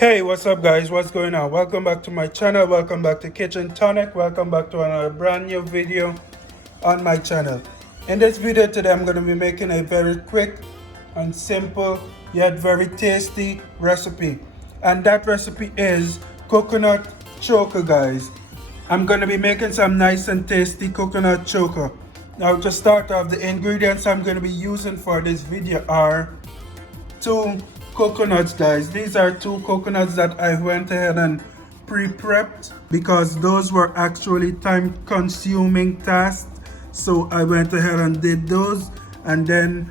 Hey, what's up guys? What's going on? Welcome back to my channel. Welcome back to Kitchen Tonic. Welcome back to another brand new video on my channel. In this video today, I'm going to be making a very quick and simple yet very tasty recipe. And that recipe is coconut choker, guys. I'm going to be making some nice and tasty coconut choker. Now to start off, the ingredients I'm going to be using for this video are 2 coconuts, guys. These are 2 coconuts that I went ahead and pre-prepped because those were actually time consuming tasks, so I went ahead and did those, and then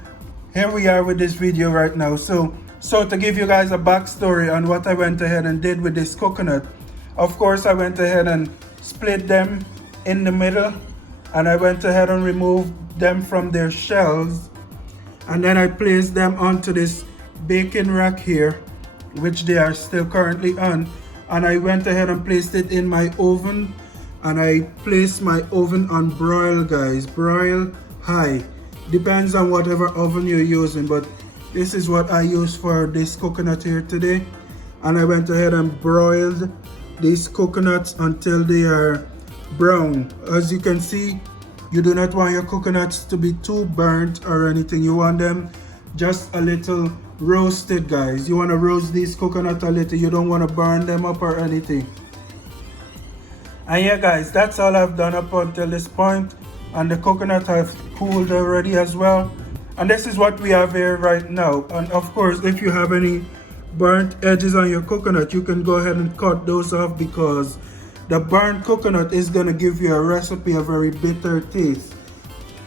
here we are with this video right now. So to give you guys a backstory on what I went ahead and did with this coconut, of course I went ahead and split them in the middle, and I went ahead and removed them from their shells, and then I placed them onto this baking rack here, which they are still currently on, and I went ahead and placed it in my oven, and I placed my oven on broil, guys. Broil high, depends on whatever oven you're using, but this is what I use for this coconut here today. And I went ahead and broiled these coconuts until they are brown. As you can see, you do not want your coconuts to be too burnt or anything. You want them just a little roasted, guys. You want to roast these coconut a little. You don't want to burn them up or anything. And yeah, guys, that's all I've done up until this point, and the coconut have cooled already as well. And this is what we have here right now. And of course, if you have any burnt edges on your coconut, you can go ahead and cut those off, because the burnt coconut is going to give your recipe a very bitter taste,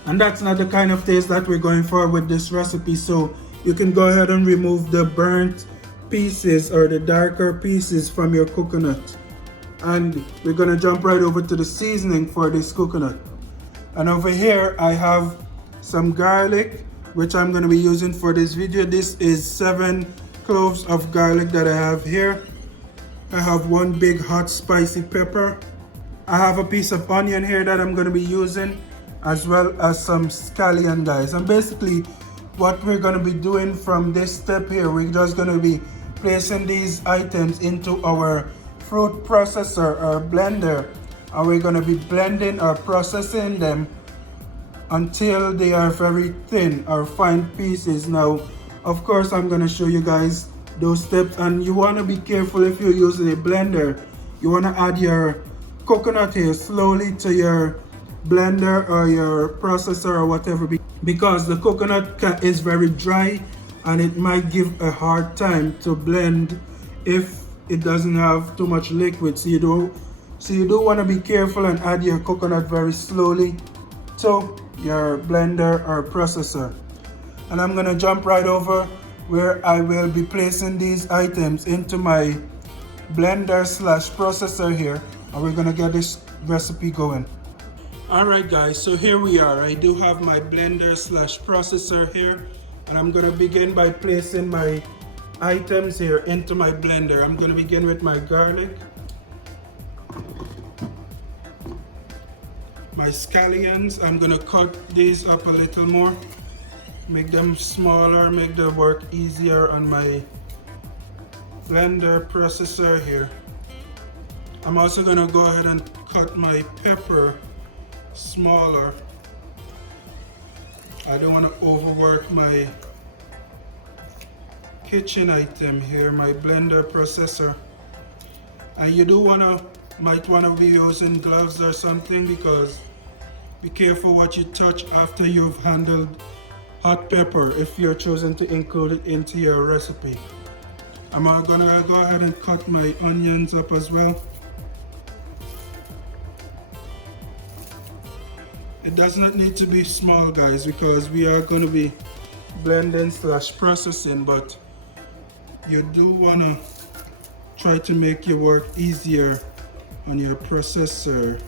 and that's not the kind of taste that we're going for with this recipe. So you can go ahead and remove the burnt pieces or the darker pieces from your coconut. And we're gonna jump right over to the seasoning for this coconut. And over here I have some garlic, which I'm gonna be using for this video. This is 7 cloves of garlic that I have here. I have 1 big hot spicy pepper. I have a piece of onion here that I'm gonna be using, as well as some scallion, guys. And basically what we're going to be doing from this step here, we're just going to be placing these items into our fruit processor or blender, and we're going to be blending or processing them until they are very thin or fine pieces. Now of course I'm going to show you guys those steps, and you want to be careful if you're using a blender. You want to add your coconut here slowly to your blender or your processor or whatever, because the coconut is very dry and it might give a hard time to blend if it doesn't have too much liquid. So you do want to be careful and add your coconut very slowly to your blender or processor. And I'm going to jump right over where I will be placing these items into my blender slash processor here, and we're going to get this recipe going. Alright guys, so here we are. I do have my blender slash processor here, and I'm going to begin by placing my items here into my blender. I'm going to begin with my garlic, my scallions. I'm going to cut these up a little more, make them smaller, make the work easier on my blender processor here. I'm also going to go ahead and cut my pepper smaller. I don't want to overwork my kitchen item here, my blender processor. And you might want to be using gloves or something, because be careful what you touch after you've handled hot pepper if you're choosing to include it into your recipe. I'm gonna go ahead and cut my onions up as well. It does not need to be small, guys, because we are going to be blending slash processing, but you do want to try to make your work easier on your processor.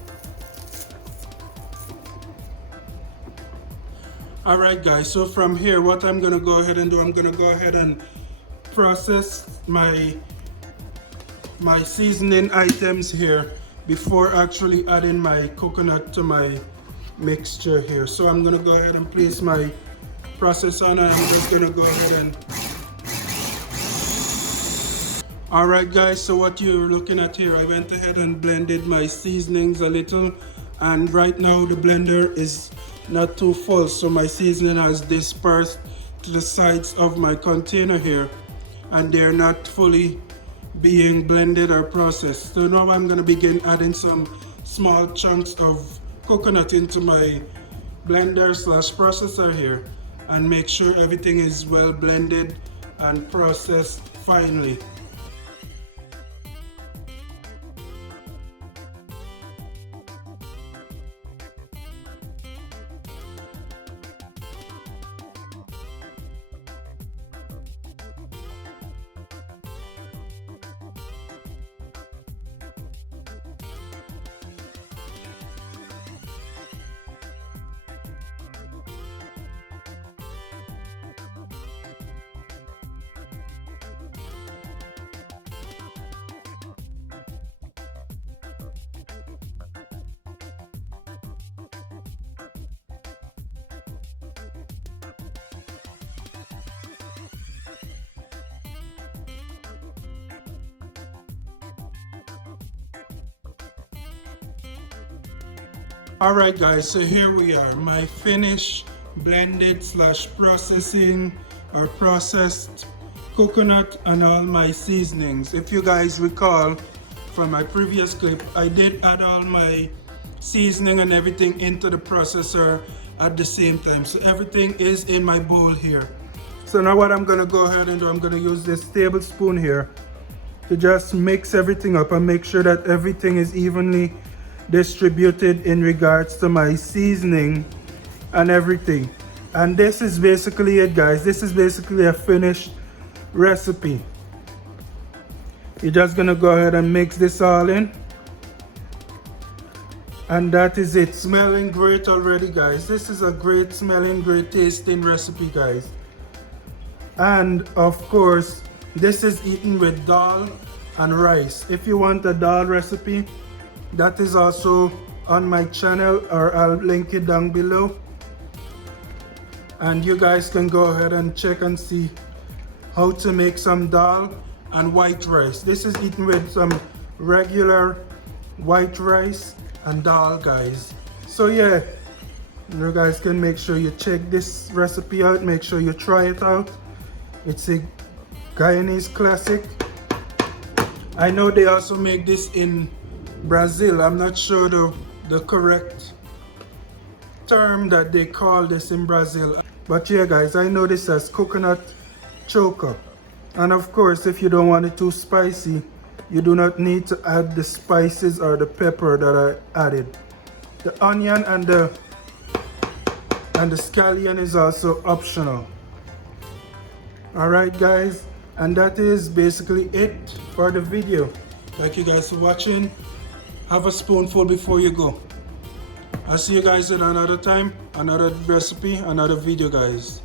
Alright guys, so from here what I'm going to go ahead and do, I'm going to go ahead and process my seasoning items here before actually adding my coconut to my mixture here. So I'm going to go ahead and place my process on, and I'm just going to go ahead and Alright guys, so what you're looking at here, I went ahead and blended my seasonings a little, and right now the blender is not too full, so my seasoning has dispersed to the sides of my container here, and they're not fully being blended or processed. So now I'm going to begin adding some small chunks of coconut into my blender slash processor here, and make sure everything is well blended and processed finely. Alright guys, so here we are, my finished blended slash processing or processed coconut and all my seasonings. If you guys recall from my previous clip, I did add all my seasoning and everything into the processor at the same time. So everything is in my bowl here. So now what I'm gonna go ahead and do, I'm gonna use this tablespoon here to just mix everything up and make sure that everything is evenly distributed in regards to my seasoning and everything. And this is basically it guys, this is basically a finished recipe. You're just gonna go ahead and mix this all in, and that is it. Smelling great already guys. This is a great smelling, great tasting recipe guys. And of course this is eaten with dal and rice. If you want a dal recipe, that is also on my channel, or I'll link it down below, and you guys can go ahead and check and see how to make some dal and white rice. This is eaten with some regular white rice and dal guys. So yeah, you guys can make sure you check this recipe out, make sure you try it out. It's a Guyanese classic. I know they also make this in Brazil. I'm not sure the correct term that they call this in Brazil, but yeah guys, I know this as coconut choka. And of course, if you don't want it too spicy, you do not need to add the spices or the pepper that I added. The onion and the scallion is also optional. Alright guys, and that is basically it for the video. Thank you guys for watching. Have a spoonful before you go. I'll see you guys at another time, another recipe, another video guys.